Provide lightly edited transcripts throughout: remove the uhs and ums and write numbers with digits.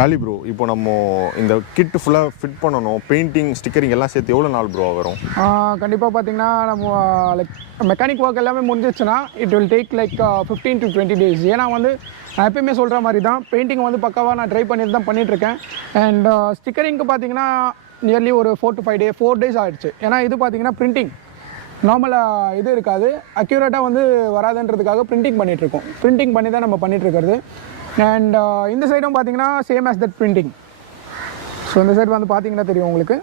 Vali bro, இப்போ நம்ம இந்த கிட் ஃபுல்லா ஃபிட் பண்ணனும், பெயிண்டிங், ஸ்டிக்கரிங் எல்லாம் சேர்த்து எவ்வளவு நாள் bro வரும்? கண்டிப்பா பாத்தீங்கன்னா நம்ம லைக் மெக்கானிக் வர்க் எல்லாமே முடிஞ்சிச்சுனா it will take like 15 to 20 days. ஏனா வந்து நான் எப்பவுமே சொல்ற மாதிரி தான் பெயிண்டிங் வந்து பக்காவா நான் ட்ரை பண்ணிட்டு தான் பண்ணிட்டு இருக்கேன். அண்ட் ஸ்டிக்கரிங்க்கு பாத்தீங்கன்னா நியர்லி ஒரு 4 days ஆயிடுச்சு. ஏனா இது பாத்தீங்கன்னா பிரிண்டிங் நார்மலாக இது இருக்காது, அக்யூரேட்டாக வந்து வராதுன்றதுக்காக பிரிண்டிங் பண்ணிகிட்ருக்கோம். பிரிண்டிங் பண்ணி தான் நம்ம பண்ணிகிட்ருக்கிறது. அண்ட் இந்த சைடும் பார்த்தீங்கன்னா same as that printing. So இந்த சைடு வந்து பார்த்தீங்கன்னா தெரியும் உங்களுக்கு.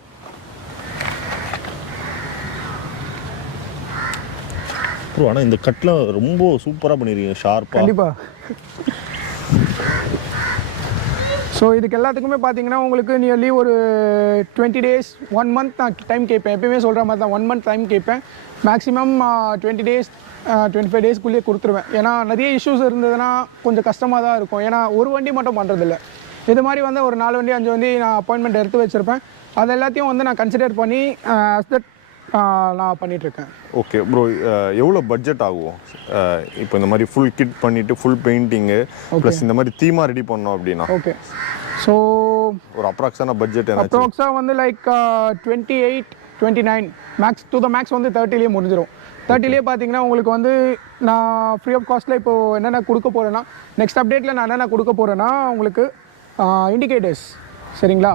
ப்ரோ ஆனால் இந்த கட்டில் ரொம்ப சூப்பராக பண்ணியிருக்கீங்க, ஷார்ப்பாக. கண்டிப்பாக. ஸோ இதுக்கு எல்லாத்துக்குமே பார்த்தீங்கன்னா உங்களுக்கு நியர்லி ஒரு 20 days 1 month நான் டைம் கேட்பேன். எப்பயுமே சொல்கிற மாதிரி தான் 1 month டைம் கேட்பேன். மேக்ஸிமம் 20 days 25 daysக்குள்ளேயே கொடுத்துருவேன். ஏன்னா நிறைய இஷ்யூஸ் இருந்ததுன்னா கொஞ்சம் கஷ்டமாக தான் இருக்கும். ஏன்னா ஒரு வண்டி மட்டும் பண்ணுறதில்ல, இது மாதிரி வந்து ஒரு 4 வண்டி 5 வண்டி நான் அப்பாயின்மெண்ட் எடுத்து வச்சுருப்பேன். அது எல்லாத்தையும் வந்து நான் கன்சிடர் பண்ணி தட் நான் பண்ணிகிட்ருக்கேன். ஓகே ப்ரோ, எவ்வளோ பட்ஜெட் ஆகும் இப்போ இந்த மாதிரி ஃபுல் கிட் பண்ணிவிட்டு ஃபுல் பெயிண்டிங்கு ப்ளஸ் இந்த மாதிரி தீமாக ரெடி பண்ணோம் அப்படின்னா? ஓகே, ஸோ ஒரு அப்ராக்ஸான பட்ஜெட் அப்ராக்ஸாக வந்து like 28 29 max to the max வந்து 30லேயே முடிஞ்சிடும். 30லேயே பார்த்தீங்கன்னா உங்களுக்கு வந்து நான் ஃப்ரீ ஆஃப் காஸ்ட்டில் இப்போது என்னென்ன கொடுக்க போகிறேன்னா, நெக்ஸ்ட் அப்டேட்டில் நான் என்னென்ன கொடுக்க போகிறேன்னா உங்களுக்கு இண்டிகேட்டர்ஸ், சரிங்களா,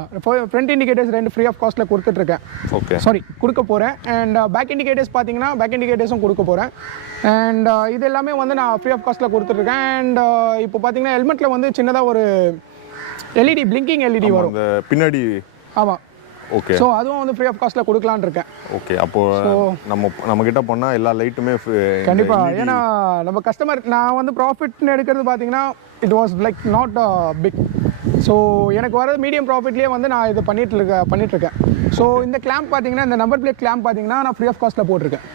ஃப்ரண்ட் இண்டிகேட்டர்ஸ் 2 ஃப்ரீ ஆஃப் காஸ்ட்டில் கொடுத்துட்ருக்கேன். ஓகே, சாரி கொடுக்க போகிறேன். அண்ட் பேக் இண்டிகேட்டர்ஸ் பார்த்தீங்கன்னா பேக் இண்டிகேட்டர்ஸும் கொடுக்க போகிறேன். அண்ட் இது எல்லாமே வந்து நான் ஃப்ரீ ஆஃப் காஸ்ட்டில் கொடுத்துட்ருக்கேன். அண்ட் இப்போ பார்த்தீங்கன்னா ஹெல்மெட்டில் வந்து சின்னதாக ஒரு எல்இடி பிளிங்கிங் எல்இடி வரும் பின்னாடி. ஆமாம். ஓகே, ஸோ அதுவும் வந்து ஃப்ரீ ஆஃப் காஸ்ட்டில் கொடுக்கலான்னு இருக்கேன். ஓகே, அப்போது நம்ம கிட்ட பண்ணால் எல்லா லைட்டுமே கண்டிப்பாக. ஏன்னா நம்ம கஸ்டமர் நான் வந்து ப்ராஃபிட்னு எடுக்கிறது பார்த்தீங்கன்னா it was like not big. So எனக்கு வர மீடியம் ப்ராஃபிட்லேயே வந்து நான் இது பண்ணிகிட்ருக்கேன். ஸோ இந்த கிளாம்ப் பார்த்தீங்கன்னா, இந்த நம்பர் பிளேட் கிளாம்ப் பார்த்தீங்கன்னா நான் ஃப்ரீ ஆஃப் காஸ்ட்டில் போட்டிருக்கேன்.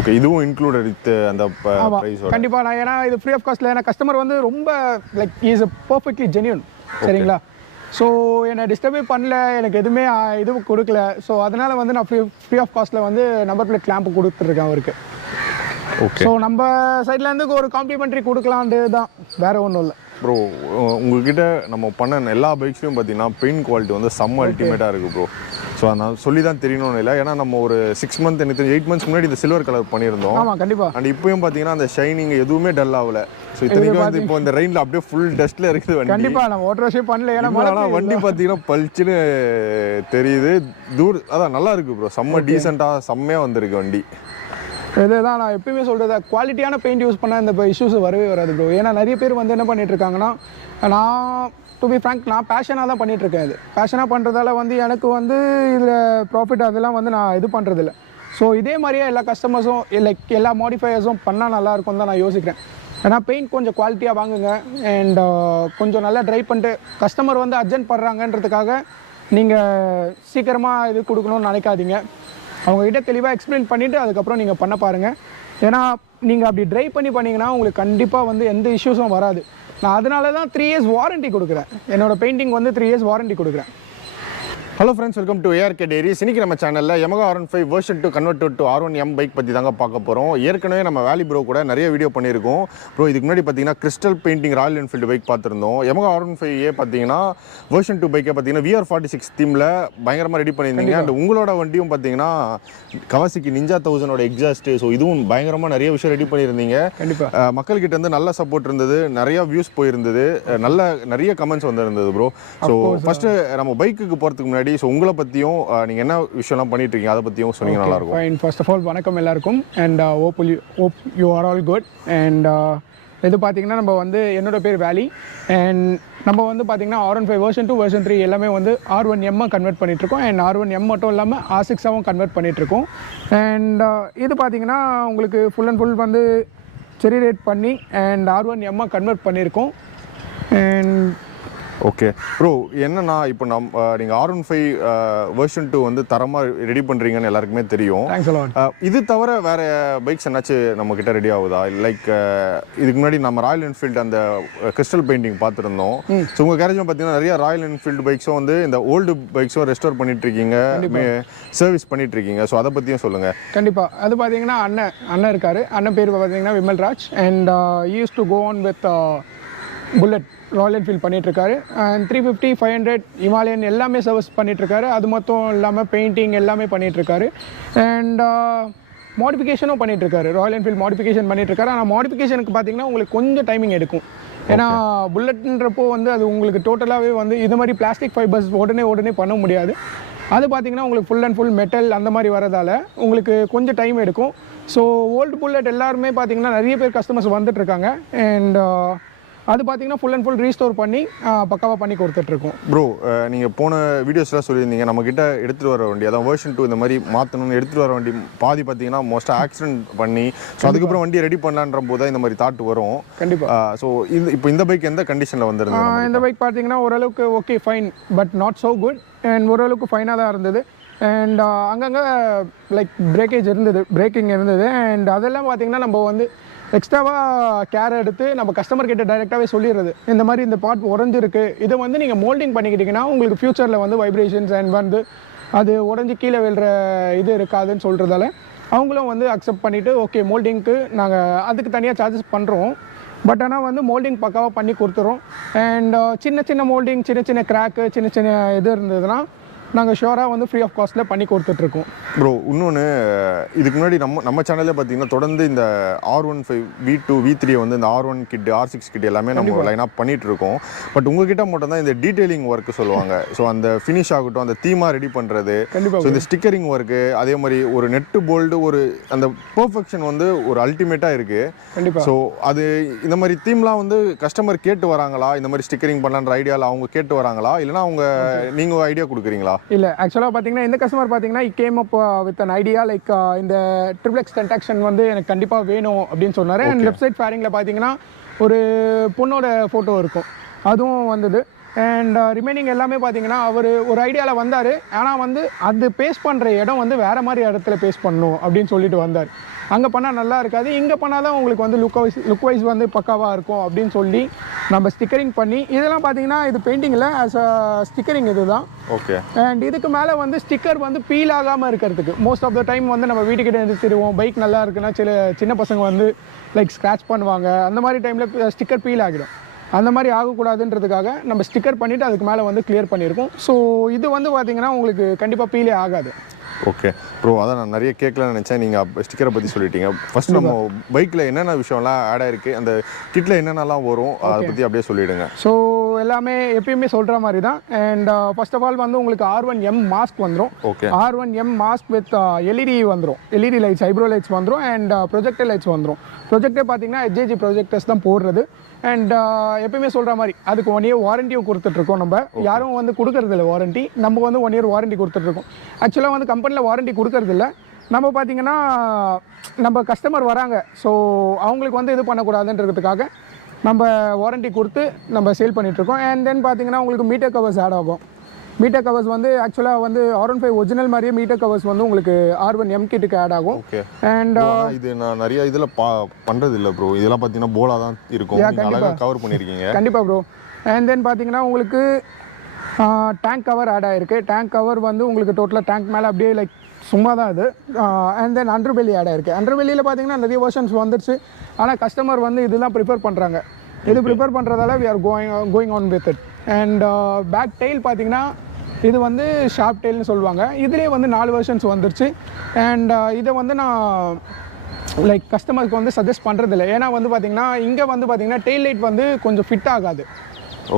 ஓகே, இதுவும் இன்க்ளூடட் வித் அந்த ப்ரைஸ்? கண்டிப்பாக. நான் ஏன்னா இது ஃப்ரீ ஆஃப் காஸ்ட்டில், ஏன்னா கஸ்டமர் வந்து ரொம்ப லைக் இஸ் பர்ஃபெக்ட்லி ஜென்யூன், சரிங்களா. ஸோ என்னை டிஸ்டர்பே பண்ணல, எனக்கு எதுவுமே இது கொடுக்கல. ஸோ அதனால் வந்து நான் ஃப்ரீ ஆஃப் காஸ்ட்டில் வந்து நம்பர் பிளேட் கிளாம்ப் கொடுத்துட்ருக்கேன் அவருக்கு. ஓகே, ஸோ நம்ம சைட்லேருந்து ஒரு காம்ப்ளிமெண்ட்ரி கொடுக்கலான்ட்டு தான், வேறு ஒன்றும் இல்லை. ப்ரோ உங்ககிட்ட நம்ம பண்ண எல்லா பைக்ஸ்லையும் பார்த்தீங்கன்னா பெயிண்ட் குவாலிட்டி வந்து செம்ம அல்டிமேட்டாக இருக்குது ப்ரோ. ஸோ அதனால் சொல்லி தான் தெரியணும்னு இல்லை, ஏன்னா நம்ம ஒரு 6 months எனக்கு 8 months முன்னாடி இந்த சில்வர் கலர் பண்ணியிருந்தோம். ஆமாம், கண்டிப்பாக. அண்ட் இப்போயும் பார்த்தீங்கன்னா அந்த ஷைனிங் எதுவுமே டல் ஆகல. ஸோ இத்தனைக்கும் வந்து இப்போ இந்த ரெயினில் அப்படியே ஃபுல் டஸ்ட்டில் இருக்குது வண்டி. கண்டிப்பாக நம்ம ஓட்டர் ஷேப் பண்ணல, ஏன்னா ஆனால் வண்டி பார்த்தீங்கன்னா பளிச்சுன்னு தெரியுது. அதான் நல்லா இருக்குது ப்ரோ, செம்ம டீசெண்டாக செம்மையாக வந்திருக்கு வண்டி. இதுதான் நான் எப்பயுமே சொல்கிறது, குவாலிட்டியான பெயிண்ட் யூஸ் பண்ணால் இந்த இஷ்யூஸ் வரவே வராது ப்ரோ. ஏன்னா நிறைய பேர் வந்து என்ன பண்ணிகிட்ருக்காங்கன்னா, நான் டு பி ஃப்ராங்க் நான் பேஷனாக தான் பண்ணிகிட்ருக்கேன். இது பேஷனாக பண்ணுறதால வந்து எனக்கு வந்து இதில் ப்ராஃபிட் அதெல்லாம் வந்து நான் இது பண்ணுறதில்ல. ஸோ இதே மாதிரியே எல்லா கஸ்டமர்ஸும் லைக் எல்லா மாடிஃபையர்ஸும் பண்ணால் நல்லாயிருக்கும் தான் நான் யோசிக்கிறேன். ஏன்னா பெயிண்ட் கொஞ்சம் குவாலிட்டியாக வாங்குங்க. அண்ட் கொஞ்சம் நல்லா ட்ரை பண்ணிட்டு கஸ்டமர் வந்து அர்ஜென்ட் பண்ணுறாங்கன்றதுக்காக நீங்கள் சீக்கிரமாக இது கொடுக்கணும்னு நினைக்காதீங்க. அவங்ககிட்ட தெளிவாக எக்ஸ்பிளைன் பண்ணிவிட்டு அதுக்கப்புறம் நீங்கள் பண்ண பாருங்கள். ஏன்னா நீங்கள் அப்படி ட்ரை பண்ணிங்கன்னா உங்களுக்கு கண்டிப்பாக வந்து எந்த இஷ்யூஸும் வராது. நான் அதனால தான் 3 years வாரண்ட்டி கொடுக்குறேன். என்னோடய பெயிண்டிங் வந்து 3 years வாரண்ட்டி கொடுக்குறேன். Hello friends, welcome to ARK Diaries. இன்றைக்கி நம்ம சேனலில் YAMAHA R15 version 2 converted to R1M bike பற்றி தாங்க பார்க்க போகிறோம். ஏற்கனவே நம்ம வேலி ப்ரோ கூட நிறைய வீடியோ பண்ணியிருக்கோம் ப்ரோ. இதுக்கு முன்னாடி பார்த்தீங்கன்னா crystal painting Royal Enfield bike பார்த்துருந்தோம். YAMAHA R15 பார்த்தீங்கன்னா version 2 பைக்கை பார்த்தீங்கன்னா VR46 தீமில் பயங்கரமாக ரெடி பண்ணியிருந்தீங்க. அண்ட் உங்களோட வண்டியும் பார்த்தீங்கன்னா கவாசிக்கு நிஞ்சா 1000 எக்ஸாஸ்ட்டு. ஸோ இதுவும் பயங்கரமாக நிறைய விஷயம் ரெடி பண்ணியிருந்தீங்க. கண்டிப்பாக மக்கள்கிட்ட இருந்து நல்ல சப்போர்ட் இருந்தது, நிறையா வியூஸ் போயிருந்தது, நிறைய கமெண்ட்ஸ் வந்துருந்தது ப்ரோ. ஸோ ஃபஸ்ட்டு நம்ம பைக்குக்கு போகிறதுக்கு முன்னாடி ஸோ உங்களை பற்றியும் நீங்கள் என்ன விஷயம்லாம் பண்ணிட்டு இருக்கீங்க அதை பற்றியும் சொன்னீங்க நல்லாயிருக்கும். ஃபைன். ஃபர்ஸ்ட் ஆஃப் ஆல் வணக்கம் எல்லாருக்கும். And hope you are all good. And இது பார்த்தீங்கன்னா நம்ம வந்து என்னோட பேர் வேலி. அண்ட் நம்ம வந்து பார்த்தீங்கன்னா R15 version 2 version 3 எல்லாமே வந்து R1M கன்வெர்ட் பண்ணிகிட்ருக்கோம். அண்ட் R1M மட்டும் இல்லாமல் R6 கன்வெர்ட் பண்ணிகிட்ருக்கோம். அண்ட் இது பார்த்தீங்கன்னா உங்களுக்கு ஃபுல் அண்ட் ஃபுல் வந்து செரி ரேட் பண்ணி அண்ட் R1M கன்வெர்ட் பண்ணியிருக்கோம். அண்ட் ஓகே ப்ரோ, என்னன்னா இப்போ நீங்கள் R15 version 2 வந்து தரமாக ரெடி பண்ணுறீங்கன்னு எல்லாருக்குமே தெரியும். இது தவிர வேறு பைக்ஸ் என்னாச்சும் நம்மக்கிட்ட ரெடி ஆகுதா? லைக் இதுக்கு முன்னாடி நம்ம ராயல் என்ஃபீல்டு அந்த கிறிஸ்டல் பெயிண்டிங் பார்த்துருந்தோம். ஸோ உங்கள் கேரேஜில் பார்த்தீங்கன்னா நிறைய ராயல் என்ஃபீல்டு பைக்ஸும் வந்து இந்த ஓல்டு பைக்ஸும் ரெஸ்டோர் பண்ணிகிட்ருக்கீங்க, சர்வீஸ் பண்ணிகிட்ருக்கீங்க. ஸோ அதை பற்றியும் சொல்லுங்கள். கண்டிப்பாக. அது பார்த்தீங்கன்னா அண்ணன் இருக்கார். அண்ணன் பேர் பார்த்தீங்கன்னா Vimalraj. And use to go on with bullet Royal Enfield பண்ணிகிட்ருக்காரு. அண்ட் 350 500 இமாலயன் எல்லாமே சர்வீஸ் பண்ணிகிட்ருக்காரு. அது மட்டும் இல்லாமல் பெயிண்டிங் எல்லாமே பண்ணிகிட்ருக்காரு. அண்ட் மாடிஃபிகேஷனும் பண்ணிகிட்ருக்காரு. ராயல் என்ஃபீல்ட் மாடிஃபிகேஷன் பண்ணிகிட்ருக்காரு. ஆனால் மாடிஃபிகேஷனுக்கு பார்த்தீங்கன்னா உங்களுக்கு கொஞ்சம் டைமிங் எடுக்கும். ஏன்னா புல்லட்ன்றப்போ வந்து அது உங்களுக்கு டோட்டலாகவே வந்து இது மாதிரி பிளாஸ்டிக் ஃபைபர்ஸ் உடனே பண்ண முடியாது. அது பார்த்தீங்கன்னா உங்களுக்கு ஃபுல் அண்ட் ஃபுல் மெட்டல் அந்த மாதிரி வரதால் உங்களுக்கு கொஞ்சம் டைம் எடுக்கும். ஸோ ஓல்டு புல்லட் எல்லாருமே பார்த்தீங்கன்னா நிறைய பேர் கஸ்டமர்ஸ் வந்துட்டுருக்காங்க. அண்ட் அது பார்த்தீங்கன்னா ஃபுல் அண்ட் ஃபுல் ரீஸ்டோர் பண்ணி பக்காவாக பண்ணி கொடுத்துட்ருக்கோம். ப்ரோ நீங்கள் போன வீடியோஸ்லாம் சொல்லியிருந்தீங்க நம்மக்கிட்ட எடுத்துகிட்டு வர வண்டி அதான் வெர்ஷன் 2 இந்த மாதிரி மாற்றணும்னு எடுத்துகிட்டு வர வண்டி பாதி பார்த்தீங்கன்னா மோஸ்ட்டாக ஆக்சிடென்ட் பண்ணி ஸோ அதுக்கப்புறம் வண்டி ரெடி பண்ணலான்ற போது தான் இந்த மாதிரி தாட் வரும். கண்டிப்பாக. ஸோ இப்போ இந்த பைக் எந்த கண்டிஷனில் வந்துருந்தது? இந்த பைக் பார்த்தீங்கன்னா ஓரளவுக்கு okay fine but not so good. And ஓரளவுக்கு ஃபைனாக தான் இருந்தது. அண்ட் அங்கங்கே லைக் பிரேக்கிங் இருந்தது. அண்ட் அதெல்லாம் பார்த்தீங்கன்னா நம்ம வந்து எக்ஸ்ட்ராவாக கேர் எடுத்து நம்ம கஸ்டமர் கிட்ட டைரெக்டாகவே சொல்லிடுறது, இந்த மாதிரி இந்த பார்ட் உடஞ்சிருக்கு, இதை வந்து நீங்கள் மோல்டிங் பண்ணிக்கிட்டிங்கன்னா உங்களுக்கு ஃப்யூச்சரில் வந்து வைப்ரேஷன்ஸ் அண்ட் வந்து அது உடஞ்சி கீழே விழுற இது இருக்காதுன்னு சொல்கிறதால அவங்களும் வந்து அக்செப்ட் பண்ணிவிட்டு ஓகே மோல்டிங்க்கு நாங்கள் அதுக்கு தனியாக சார்ஜஸ் பண்ணுறோம். பட் ஆனால் வந்து மோல்டிங் பக்காவாக பண்ணி கொடுத்துறோம். அண்ட் சின்ன மோல்டிங் சின்ன கிராக்கு சின்ன இது இருந்ததுன்னா நாங்கள் ஷோராக வந்து ஃப்ரீ ஆஃப் காஸ்ட்டில் பண்ணி கொடுத்துட்ருக்கோம். ப்ரோ இன்னொன்று இதுக்கு முன்னாடி நம்ம சேனலில் பார்த்தீங்கன்னா தொடர்ந்து இந்த R15 V2 V3 வந்து இந்த R1 கிட் R6 கிட் எல்லாமே நம்ம லைனாக பண்ணிகிட்டு இருக்கோம். பட் உங்ககிட்ட மட்டும் தான் இந்த டீட்டெயிலிங் ஒர்க்கு சொல்லுவாங்க. ஸோ அந்த ஃபினிஷ் ஆகட்டும், அந்த தீமாக ரெடி பண்ணுறது, ஸோ இந்த ஸ்டிக்கரிங் ஒர்க்கு, அதே மாதிரி ஒரு நெட்டு போல்டு ஒரு அந்த பர்ஃபெக்ஷன் வந்து ஒரு அல்டிமேட்டாக இருக்குது. கண்டிப்பாக. ஸோ அது இந்த மாதிரி தீம்லாம் வந்து கஸ்டமர் கேட்டு வராங்களா? இந்த மாதிரி ஸ்டிக்கரிங் பண்ணலான்ற ஐடியாவில் அவங்க கேட்டு வராங்களா, இல்லைனா அவங்க நீங்கள் ஐடியா கொடுக்குறீங்களா? இல்லை, ஆக்சுவலாக பார்த்தீங்கன்னா இந்த கஸ்டமர் பார்த்தீங்கன்னா came up with an idea like இந்த ட்ரிபிள் கன்டாக்ஷன் வந்து எனக்கு கண்டிப்பாக வேணும் அப்படின்னு சொன்னார். அண்ட் லெஃப்ட் சைட் ஃபேரிங்கில் பார்த்தீங்கன்னா ஒரு பொண்ணோட ஃபோட்டோ இருக்கும், அதுவும் வந்தது. அண்ட் ரிமைனிங் எல்லாமே பார்த்தீங்கன்னா அவர் ஒரு ஐடியாவில் வந்தார். ஆனால் வந்து அது பேஸ் பண்ணுற இடம் வந்து வேறு மாதிரி இடத்துல பேஸ் பண்ணணும் அப்படின்னு சொல்லிட்டு வந்தார். அங்கே பண்ணால் நல்லா இருக்காது, இங்கே பண்ணால் தான் உங்களுக்கு வந்து லுக் வைஸ் வந்து பக்காவாக இருக்கும் அப்படின்னு சொல்லி நம்ம ஸ்டிக்கரிங் பண்ணி இதெல்லாம் பார்த்தீங்கன்னா இது பெயிண்டிங் இல்லை, ஆஸ் அ ஸ்டிக்கரிங் இது தான். ஓகே. அண்ட் இதுக்கு மேலே வந்து ஸ்டிக்கர் வந்து பீல் ஆகாமல் இருக்கிறதுக்கு மோஸ்ட் ஆஃப் த டைம் வந்து நம்ம வீட்டுக்கிட்ட நிறுத்திடுவோம். பைக் நல்லா இருக்குன்னா சின்ன பசங்க வந்து லைக் ஸ்க்ராட்ச் பண்ணுவாங்க, அந்த மாதிரி டைமில் ஸ்டிக்கர் பீல் ஆகிடும். அந்த மாதிரி ஆகக்கூடாதுன்றதுக்காக நம்ம ஸ்டிக்கர் பண்ணிவிட்டு அதுக்கு மேலே வந்து கிளியர் பண்ணியிருக்கோம். ஸோ இது வந்து பார்த்திங்கன்னா உங்களுக்கு கண்டிப்பாக பீலே ஆகாது. ஓகே ப்ரோ, அதான் நான் நிறைய கேட்கலான்னு நினச்சேன், நீங்கள் ஸ்டிக்கரை பற்றி சொல்லிட்டீங்க. ஃபர்ஸ்ட் நம்ம பைக்கில் என்னென்ன விஷயம்லாம் ஆட் ஆகிருக்கு, அந்த கிட்டில் என்னென்னலாம் வரும் அதை பற்றி அப்படியே சொல்லிவிடுங்க. ஸோ எல்லாமே எப்பயுமே சொல்கிற மாதிரி தான். அண்ட் ஃபர்ஸ்ட் ஆஃப் ஆல் வந்து உங்களுக்கு R1M மாஸ்க் வந்துடும். Okay. R1M mask with LED வந்துடும், LED லைட்ஸ், ஐப்ரோ லைட்ஸ் வந்துடும். அண்ட் ப்ரொஜெக்டர் லைட்ஸ் வந்துடும். ப்ரொஜெக்டர் பார்த்தீங்கன்னா HJG ப்ரொஜெக்டர்ஸ் தான் போடுறது. அண்ட் எப்பயுமே சொல்கிற மாதிரி அதுக்கு 1 இயர் வாரண்டியும் கொடுத்துட்ருக்கோம். நம்ம யாரும் வந்து கொடுக்கறதில்ல வாரண்டி, நம்ம வந்து 1 இயர் வாரண்டி கொடுத்துட்ருக்கோம். ஆக்சுவலாக வந்து கம்பெனியில் வாரண்டி கொடுக்கறதில்ல. நம்ம பார்த்திங்கன்னா நம்ம கஸ்டமர் வராங்க, ஸோ அவங்களுக்கு வந்து இது பண்ணக்கூடாதுன்றதுக்காக நம்ம வாரண்டி கொடுத்து நம்ம சேல் பண்ணிகிட்ருக்கோம். அண்ட் தென் பார்த்திங்கன்னா உங்களுக்கு மீட்டர் கவர்ஸ் ஆட் ஆகும். மீட்டர் கவர்ஸ் வந்து ஆக்சுவலாக வந்து R15 ஒரிஜினல் மாதிரியே மீட்டர் கவர்ஸ் வந்து உங்களுக்கு R1M கிட்டுக்கு ஆட் ஆகும். அண்ட் இது நான் நிறைய இதில் பண்ணுறது இல்லை ப்ரோ, இதெல்லாம் பார்த்தீங்கன்னா போலாக தான் இருக்கும், அழகாக கவர் பண்ணியிருக்கீங்க. கண்டிப்பாக ப்ரோ. அண்ட் தென் பார்த்தீங்கன்னா உங்களுக்கு டேங்க் கவர் ஆட் ஆகிருக்கு. டேங்க் கவர் வந்து உங்களுக்கு டோட்டலாக டேங்க் மேலே அப்படியே லைக் சும்மா தான் இது. And then underbelly add ஆகிருக்கு. அண்டர் பெல்லியில் பார்த்தீங்கன்னா நிறைய வெர்ஷன்ஸ் வந்துடுச்சு. ஆனால் கஸ்டமர் வந்து இதெல்லாம் ப்ரிஃபர் பண்ணுறாங்க. இது ப்ரிஃபர் பண்ணுறதால we are going on with it. And back tail பார்த்தீங்கன்னா இது வந்து ஷார்ப் டெயில்னு சொல்லுவாங்க. இதுலேயே வந்து 4 வெர்ஷன்ஸ் வந்துருச்சு. அண்ட் இதை வந்து நான் லைக் கஸ்டமருக்கு வந்து சஜஸ்ட் பண்ணுறதில்ல. ஏன்னா வந்து பார்த்திங்கன்னா இங்கே வந்து பார்த்திங்கன்னா டெயில் லைட் வந்து கொஞ்சம் ஃபிட் ஆகாது.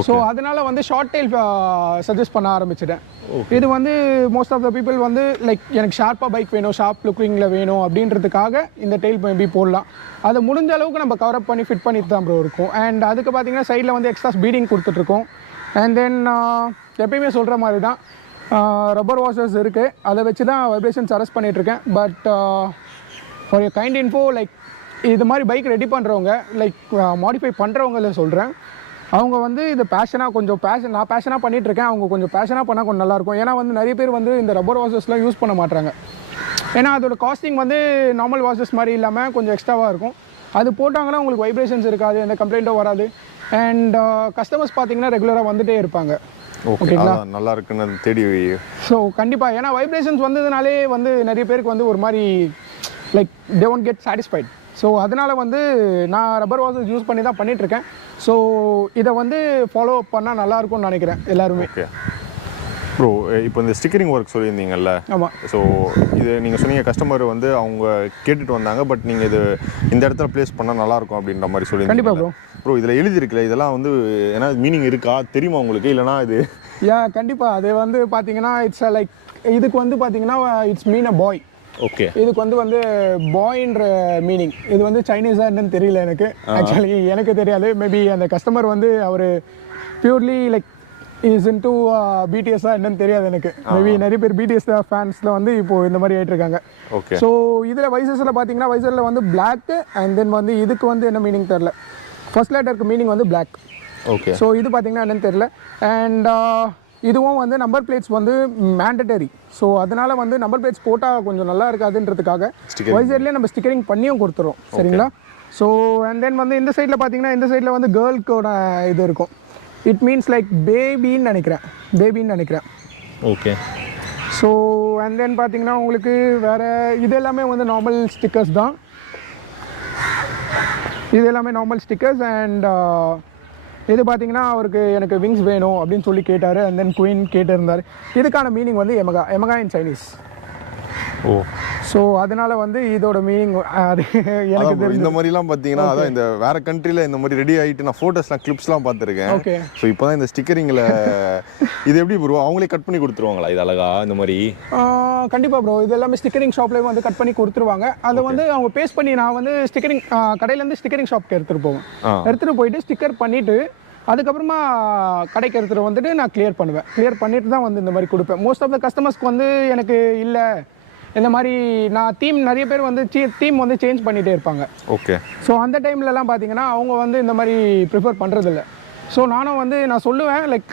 ஸோ அதனால் வந்து ஷார்ட் டெயில் சஜஸ்ட் பண்ண ஆரம்பிச்சிட்டேன். இது வந்து மோஸ்ட் ஆஃப் த பீப்புள் வந்து லைக் எனக்கு ஷார்ப்பாக பைக் வேணும், ஷார்ப் லுக்கிங்கில் வேணும் அப்படின்றதுக்காக இந்த டெயில் மேபி போடலாம். அதை முடிஞ்ச அளவுக்கு நம்ம கவர் அப் பண்ணி ஃபிட் பண்ணிட்டு தான் ப்ரோ இருக்கும். அண்ட் அதுக்கு பார்த்திங்கன்னா சைடில் வந்து எக்ஸ்ட்ரா ஸ்பீடிங் கொடுத்துட்ருக்கோம். அண்ட் தென் எப்பயுமே சொல்கிற மாதிரி தான் ரப்பர் வாஷர்ஸ் இருக்குது, அதை வச்சு தான் வைப்ரேஷன்ஸ் அரெஸ்ட் பண்ணிகிட்ருக்கேன். But for a kind info like இது மாதிரி பைக் ரெடி பண்ணுறவங்க லைக் மாடிஃபை பண்ணுறவங்கள சொல்கிறேன், அவங்க வந்து இது நான் பேஷனாக பண்ணிகிட்ருக்கேன், அவங்க கொஞ்சம் பேஷனாக பண்ணால் கொஞ்சம் நல்லாயிருக்கும். ஏன்னா வந்து நிறைய பேர் வந்து இந்த ரப்பர் வாஷர்ஸ்லாம் யூஸ் பண்ண மாட்டாங்க. ஏன்னா அதோட காஸ்டிங் வந்து நார்மல் வாஷர்ஸ் மாதிரி இல்லாமல் கொஞ்சம் எக்ஸ்ட்ராவாக இருக்கும். அது போட்டாங்கன்னா உங்களுக்கு வைப்ரேஷன்ஸ் இருக்காது, எந்த கம்ப்ளைண்ட்டும் வராது. அண்ட் கஸ்டமர்ஸ் பார்த்தீங்கன்னா ரெகுலராக வந்துகிட்டே இருப்பாங்க. ஓகேங்களா, நல்லா இருக்குன்னு தேடி. ஸோ கண்டிப்பாக ஏன்னா வைப்ரேஷன்ஸ் வந்ததுனாலே வந்து நிறைய பேருக்கு வந்து ஒரு மாதிரி like they won't get satisfied. So அதனால் வந்து நான் ரப்பர் வாஷர்ஸ் யூஸ் பண்ணி தான் பண்ணிகிட்ருக்கேன். ஸோ இதை வந்து ஃபாலோ அப் பண்ணால் நல்லாயிருக்கும்னு நினைக்கிறேன் எல்லாருமே. ஓகே ப்ரோ, இப்போ இந்த ஸ்டிக்கரிங் ஒர்க் சொல்லியிருந்தீங்கல்ல. ஆமாம். ஸோ இது நீங்கள் சொன்னீங்க கஸ்டமர் வந்து அவங்க கேட்டுட்டு வந்தாங்க, பட் நீங்கள் இது இந்த இடத்துல ப்ளேஸ் பண்ணால் நல்லாயிருக்கும் அப்படின்ற மாதிரி சொல்லியிருந்தீங்க. கண்டிப்பாக ப்ரோ இதில் எழுதியிருக்குல்ல, இதெல்லாம் வந்து ஏன்னா மீனிங் இருக்கா தெரியுமா உங்களுக்கு, இல்லைனா இது? கண்டிப்பாக அது வந்து பார்த்தீங்கன்னா இட்ஸ் லைக் இதுக்கு வந்து பார்த்தீங்கன்னா it's mean a bye. Okay. இதுக்கு வந்து பாய்ன்ற மீனிங். இது வந்து சைனீஸா என்னன்னு தெரியல எனக்கு. ஆக்சுவலி எனக்கு தெரியாது. மேபி அந்த கஸ்டமர் வந்து அவர் பியூர்லி லைக் இஸ் இன்டு பிடிஎஸ்ஸா என்னன்னு தெரியாது எனக்கு. மேபி நிறைய பேர் பிடிஎஸ் ஃபேன்ஸில் வந்து இப்போது இந்த மாதிரி ஆகிட்டு இருக்காங்க. ஓகே. ஸோ இதில் வைசஸில் பார்த்தீங்கன்னா வைசரில் வந்து பிளாக் அண்ட் தென் வந்து இதுக்கு வந்து என்ன மீனிங் தெரில. ஃபர்ஸ்ட் லெட்டருக்கு மீனிங் வந்து பிளாக். ஓகே. ஸோ இது பார்த்தீங்கன்னா என்னன்னு தெரில. அண்ட் இதுவும் வந்து நம்பர் பிளேட்ஸ் வந்து மேண்டட்டரி. ஸோ அதனால வந்து நம்பர் பிளேட்ஸ் போட்டால் கொஞ்சம் நல்லா இருக்காதுன்றதுக்காக வைசர்லேயே நம்ம ஸ்டிக்கரிங் பண்ணியும் கொடுத்துறோம். சரிங்களா? ஸோ அண்ட் தென் வந்து இந்த சைடில் பார்த்தீங்கன்னா இந்த சைடில் வந்து கேர்ள்க்கோட இது இருக்கும். இட் மீன்ஸ் லைக் பேபின்னு நினைக்கிறேன். ஓகே. ஸோ அண்ட் தென் பார்த்தீங்கன்னா உங்களுக்கு வேறு இது எல்லாமே வந்து நார்மல் ஸ்டிக்கர்ஸ் தான். இது எல்லாமே நார்மல் ஸ்டிக்கர்ஸ். அண்ட் இது பார்த்தீங்கன்னா அவருக்கு எனக்கு விங்ஸ் வேணும் அப்படின்னு சொல்லி கேட்டார். அண்ட் தென் குயின் கேட்டிருந்தார். இதுக்கான மீனிங் வந்து எமகா இன் சைனீஸ். ஓ. ஸோ அதனால வந்து இதோட மீனிங் அது எனக்கு தெரியும். இந்த மாதிரிலாம் பார்த்தீங்கன்னா அதான் இந்த வேற கண்ட்ரியில் இந்த மாதிரி ரெடி ஆகிட்டு நான் ஃபோட்டோஸ்லாம் கிளிப்ஸ்லாம் பார்த்துருக்கேன். ஓகே. ஸோ இப்போ தான் இந்த ஸ்டிக்கரிங்கில் இது எப்படி ப்ரோ அவங்களே கட் பண்ணி கொடுத்துருவாங்களா இது அழகா இந்த மாதிரி? கண்டிப்பாக ப்ரோ, இது எல்லாமே ஸ்டிக்கரிங் ஷாப்லேயே வந்து கட் பண்ணி கொடுத்துருவாங்க. அதை வந்து அவங்க பேஸ்ட் பண்ணி நான் வந்து ஸ்டிக்கரிங் கடையிலேருந்து ஸ்டிக்கரிங் ஷாப்க்கு எடுத்துகிட்டு போயிட்டு ஸ்டிக்கர் பண்ணிவிட்டு அதுக்கப்புறமா கடைக்கு எடுத்துகிட்டு வந்துட்டு நான் கிளியர் பண்ணிட்டு தான் வந்து இந்த மாதிரி கொடுப்பேன். மோஸ்ட் ஆஃப் த கஸ்டமர்ஸ்க்கு வந்து எனக்கு இல்லை இந்த மாதிரி நான் நிறைய பேர் வந்து தீம் வந்து சேஞ்ச் பண்ணிகிட்டே இருப்பாங்க. ஓகே. ஸோ அந்த டைம்லலாம் பார்த்தீங்கன்னா அவங்க வந்து இந்த மாதிரி ப்ரிஃபர் பண்ணுறதில்ல. ஸோ நானும் வந்து நான் சொல்லுவேன் லைக்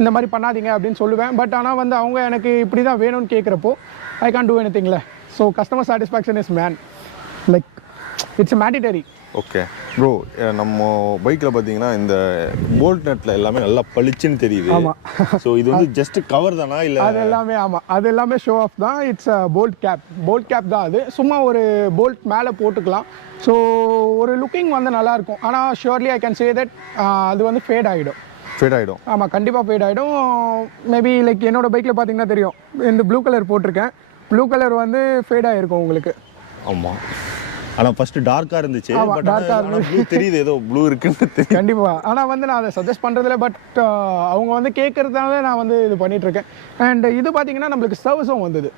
இந்த மாதிரி பண்ணாதீங்க அப்படின்னு சொல்லுவேன். பட் ஆனால் வந்து அவங்க எனக்கு இப்படி தான் வேணும்னு கேட்குறப்போ ஐ கான் டூ எனிதிங்ல. So customer satisfaction is man like it's mandatory. Okay bro, நம்ம பைக்கில் பார்த்தீங்கன்னா இந்த போல்ட் நட்டில் எல்லாமே நல்லா பளிச்சுன்னு தெரியுது. ஆமாம். ஸோ இது வந்து ஜஸ்ட் கவர் தானா இல்லை? அது எல்லாமே ஆமாம், அது எல்லாமே ஷோ ஆஃப் தான். இட்ஸ் போல்ட் கேப் தான். அது சும்மா ஒரு போல்ட் மேலே போட்டுக்கலாம். ஸோ ஒரு லுக்கிங் வந்து நல்லாயிருக்கும். ஆனால் surely I can say that அது வந்து ஃபேட் ஆகிடும். ஆமாம், கண்டிப்பாக ஃபேட் ஆகிடும். மேபி லைக் என்னோடய பைக்கில் பார்த்தீங்கன்னா தெரியும், இந்த ப்ளூ கலர் போட்டிருக்கேன். ப்ளூ கலர் வந்து ஃபேட் ஆகிருக்கும் உங்களுக்கு. ஆமாம். ஆனால் ஃபர்ஸ்ட் டார்க்காக இருந்துச்சு. ப்ளூ தெரியுது, ஏதோ ப்ளூ இருக்குன்னு தெரியும். கண்டிப்பாக. ஆனால் வந்து நான் அதை சஜஸ்ட் பண்ணுறதில்ல. பட் அவங்க வந்து கேட்குறதுனால நான் வந்து இது பண்ணிகிட்ருக்கேன். அண்ட் இது பார்த்தீங்கன்னா நம்மளுக்கு சர்வீஸும் வந்தது.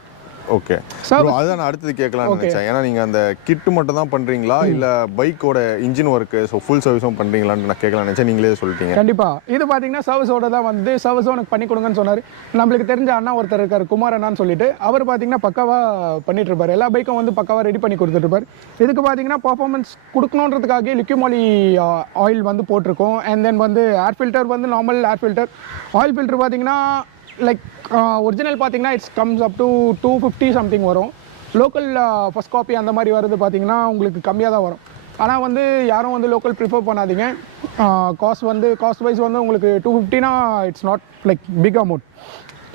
ஓகே. அதுதான் நான் அடுத்தது கேட்கலாம்னு நினைச்சேன். ஏன்னா நீங்கள் அந்த கிட்டு மட்டும் தான் பண்ணுறீங்களா இல்லை பைக்கோட இன்ஜின் ஒர்க்கு ஸோ ஃபுல் சர்வீஸும் பண்ணுறீங்களான்னு நான் கேட்கலாம்னு நினச்சேன். நீங்களே சொல்லிட்டீங்க. கண்டிப்பாக. இது பார்த்தீங்கன்னா சர்வீஸோட தான் வந்து சர்வீஸும் எனக்கு பண்ணி கொடுங்கன்னு சொன்னார். நம்மளுக்கு தெரிஞ்ச அண்ணா ஒருத்தர் இருக்கார், குமார் அண்ணான்னு சொல்லிட்டு. அவர் பார்த்தீங்கன்னா பக்காவாக பண்ணிட்டு இருப்பார். எல்லா பைக்கும் வந்து பக்காவாக ரெடி பண்ணி கொடுத்துருப்பார். இதுக்கு பார்த்தீங்கன்னா பர்ஃபார்மன்ஸ் கொடுக்கணுன்றதுக்காக லிக்யூமாலி ஆயில் வந்து போட்டிருக்கோம். அண்ட் தென் வந்து ஏர் ஃபில்டர் வந்து normal air filter. Oil filter பார்த்தீங்கன்னா லைக் ஒரிஜினல் பார்த்தீங்கன்னா it's comes up to 250 something வரும். லோக்கல் ஃபர்ஸ்ட் காப்பி அந்த மாதிரி வருது பார்த்தீங்கன்னா உங்களுக்கு கம்மியாக தான் வரும். ஆனால் வந்து யாரும் வந்து லோக்கல் ப்ரிஃபர் பண்ணாதீங்க. காஸ்ட் வைஸ் வந்து உங்களுக்கு 250னா it's not like big amount.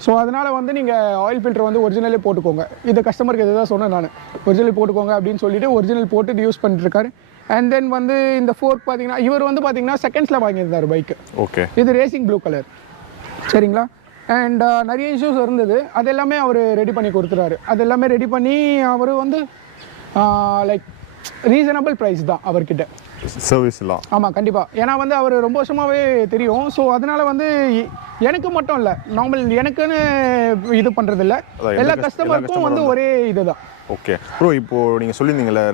So அதனால் வந்து நீங்கள் ஆயில் ஃபில்டர் வந்து ஒரிஜினலே போட்டுக்கோங்க. இது கஸ்டமருக்கு எது தான் சொன்னேன் நான், ஒரிஜினல் போட்டுக்கோங்க அப்படின்னு சொல்லிட்டு ஒரிஜினல் போட்டு இது யூஸ் பண்ணிட்டுருக்காரு. அண்ட் தென் வந்து இந்த ஃபோர்க் பார்த்தீங்கன்னா இவர் வந்து பார்த்தீங்கன்னா செகண்ட்ஸில் வாங்கியிருந்தார் பைக்கு. ஓகே. இது ரேசிங் ப்ளூ கலர். சரிங்களா? அண்ட் நிறைய இஷ்யூஸ் இருந்தது, அது எல்லாமே அவர் ரெடி பண்ணி கொடுத்துறாரு. அது எல்லாமே ரெடி பண்ணி அவர் வந்து லைக் ரீசனபிள் ப்ரைஸ் தான் அவர்கிட்ட சர்வீஸ்லாம். ஆமாம், கண்டிப்பாக. ஏன்னா வந்து அவர் ரொம்ப வருஷமாகவே தெரியும். ஸோ அதனால் வந்து எனக்கு மட்டும் இல்லை, நார்மல் எனக்குன்னு இது பண்ணுறதில்ல, எல்லா கஸ்டமருக்கும் வந்து ஒரே இது தான். ஓகே ப்ரோ, இப்போது நீங்கள் சொல்லியிருந்தீங்களே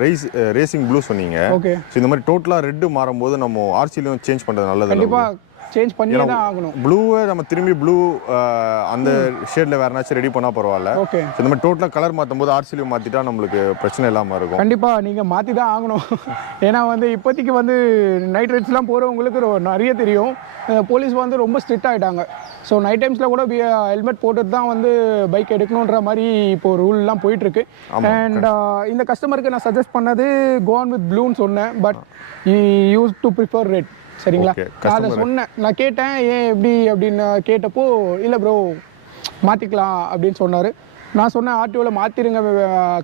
ரேசிங் ப்ளூ சொன்னீங்க. ஓகே. ஸோ இந்த மாதிரி டோட்டலாக ரெட்டு மாறும்போது நம்ம ஆர்சிலையும் சேஞ்ச் பண்ணுறது நல்லது. கண்டிப்பாக சேஞ்ச் பண்ணி தான் ஆகணும். ப்ளூவை நம்ம திரும்பி ப்ளூ அந்த ஷேடில் வேறுனாச்சும் ரெடி பண்ணால் பரவாயில்ல. ஓகே. இந்த மாதிரி டோட்டலாக கலர் மாற்றும் போது ஆர்சிலையும் மாற்றிட்டா நம்மளுக்கு பிரச்சனை இல்லாமல் இருக்கும். கண்டிப்பாக நீங்கள் மாற்றி தான் ஆகணும். ஏன்னா வந்து இப்போதைக்கு வந்து நைட் ரைட்ஸ்லாம் போகிறவங்களுக்கு நிறைய தெரியும், போலீஸ் வந்து ரொம்ப ஸ்ட்ரிக்ட் ஆகிட்டாங்க. ஸோ நைட் டைம்ஸில் கூட ஹெல்மெட் போட்டுட்டு தான் வந்து பைக் எடுக்கணுன்ற மாதிரி இப்போ ரூல்லாம் போயிட்டுருக்கு. அண்ட் இந்த கஸ்டமருக்கு நான் சஜஸ்ட் பண்ணது கோன் வித் ப்ளூன்னு சொன்னேன். But use to prefer red. சரிங்களா? நான் அதை சொன்னேன், நான் கேட்டேன் ஏன் எப்படி அப்படின்னு கேட்டப்போ இல்லை ப்ரோ மாற்றிக்கலாம் அப்படின்னு சொன்னார். நான் சொன்னேன் ஆர்டிஓவில் மாற்றிடுங்க,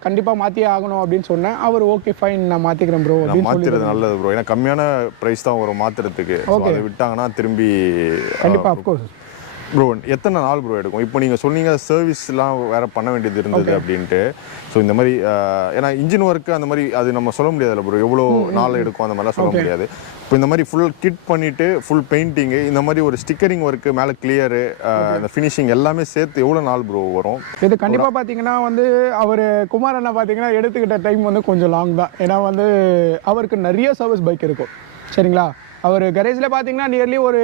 கண்டிப்பாக மாற்றியே ஆகணும் அப்படின்னு சொன்னேன். அவர் ஓகே ஃபைன் நான் மாற்றிக்கிறேன் ப்ரோ அப்படின்னு மாற்றுறது நல்லது ப்ரோ. ஏன்னா கம்மியான ப்ரைஸ் தான் வரும் மாற்றுறதுக்கு. அதை விட்டாங்கன்னா திரும்பி கண்டிப்பாக அஃப்கோர்ஸ். ப்ரோ எத்தனை நாள் ப்ரோ எடுக்கும்? இப்போ நீங்கள் சொன்னீங்க சர்வீஸ்லாம் வேறு பண்ண வேண்டியது இருந்தது அப்படின்ட்டு. ஸோ இந்த மாதிரி ஏன்னா இன்ஜின் ஒர்க்கு அந்த மாதிரி அது நம்ம சொல்ல முடியாதுல்ல ப்ரோ, எவ்வளோ நாள் எடுக்கும் அந்த மாதிரிலாம் சொல்ல முடியாது. இப்போ இந்த மாதிரி ஃபுல் கிட் பண்ணிவிட்டு ஃபுல் பெயிண்டிங்கு, இந்த மாதிரி ஒரு ஸ்டிக்கரிங் ஒர்க்கு, மேலே கிளியரு, இந்த ஃபினிஷிங் எல்லாமே சேர்த்து எவ்வளோ நாள் ப்ரோ வரும்? இது கண்டிப்பாக பார்த்தீங்கன்னா வந்து அவர் குமார் அண்ணா பார்த்தீங்கன்னா எடுத்துக்கிட்ட டைம் வந்து கொஞ்சம் லாங் தான். ஏன்னா வந்து அவருக்கு நிறைய சர்வீஸ் பைக் இருக்கும் சரிங்களா. அவர் கரேஜில் பார்த்தீங்கன்னா நியர்லி ஒரு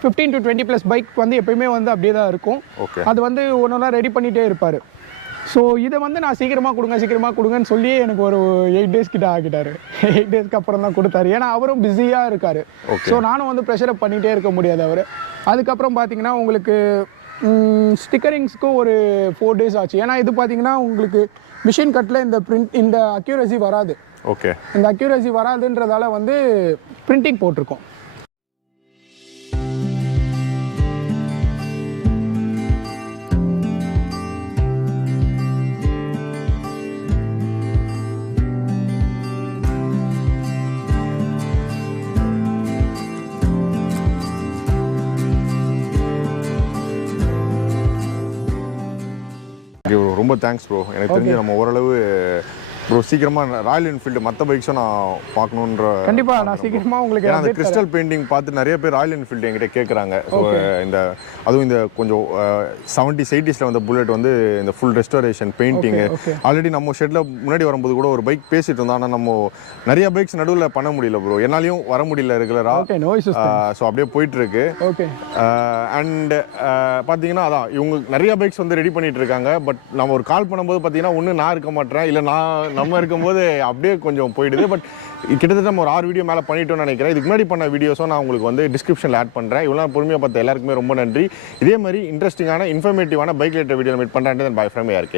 15 to 20+ பைக் வந்து எப்பயுமே வந்து அப்படியே தான் இருக்கும். அது வந்து ஒன்றா ரெடி பண்ணிகிட்டே இருப்பார். ஸோ இதை வந்து நான் சீக்கிரமாக கொடுங்கன்னு சொல்லி எனக்கு ஒரு 8 days கிட்ட ஆகிட்டார். 8 daysக்கு அப்புறம் தான் கொடுத்தாரு. ஏன்னா அவரும் பிஸியாக இருக்கார். ஸோ நானும் வந்து ப்ரெஷரப் பண்ணிகிட்டே இருக்க முடியாது அவர். அதுக்கப்புறம் பார்த்தீங்கன்னா உங்களுக்கு ஸ்டிக்கரிங்ஸ்க்கு ஒரு 4 days ஆச்சு. ஏன்னா இது பார்த்தீங்கன்னா உங்களுக்கு மிஷின் கட்டில் இந்த அக்யூரசி வராது. இந்த அக்யூரசி வராதுன்றதால வந்து பிரிண்டிங் போட்டிருக்கோம். ரொம்ப தேங்க்ஸ் ப்ரோ. எனக்கு தெரிஞ்சு நம்ம ஓரளவு ப்ரோ சீக்கிரமாக ராயல் என்ஃபீல்டு மற்ற பைக்ஸும் நான் பார்க்கணுன்ற. கண்டிப்பாக நான் சீக்கிரமாக உங்களுக்கு அந்த கிறிஸ்டல் பெயிண்டிங் பார்த்து நிறைய பேர் ராயல் என்ஃபீல்டு என்கிட்ட கேட்குறாங்க. ஸோ இந்த அதுவும் இந்த கொஞ்சம் 70s 80s வந்த புல்லட் வந்து இந்த ஃபுல் ரெஸ்டோரேஷன் பெயிண்டிங்கு ஆல்ரெடி நம்ம ஷெட்டில் முன்னாடி வரும்போது கூட ஒரு பைக் பேசிட்டு இருந்தோம். ஆனால் நம்ம நிறைய பைக்ஸ் நடுவில் பண்ண முடியல ப்ரோ, என்னாலையும் வர முடியல ரெகுலராக. ஸோ அப்படியே போயிட்டுருக்கு. அண்ட் பார்த்தீங்கன்னா அதான் இவங்க நிறைய பைக்ஸ் வந்து ரெடி பண்ணிட்டு இருக்காங்க. பட் நம்ம ஒரு கால் பண்ணும்போது பார்த்தீங்கன்னா ஒன்று நான் இருக்க மாட்டேன், இல்லை நம்ம இருக்கும்போது அப்படியே கொஞ்சம் போயிடுது. பட் கிட்டத்தட்ட நம்ம ஒரு 6 வீடியோ மேலே பண்ணிட்டோம்னு நினைக்கிறேன். இதுக்கு முன்னாடி பண்ண வீடியோஸும் நான் உங்களுக்கு வந்து டிஸ்கிரிப்ஷனில் ஆட் பண்ணுறேன். இவ்வளோ பொறுமையாக பார்த்த எல்லாருக்குமே ரொம்ப நன்றி. இதே மாதிரி இன்ட்ரெஸ்டிங்கான இன்ஃபர்மேட்டிவான பைக் ரிலேட்டட் வீடியோ மீட் பண்ணுறேன். Bye from ARK.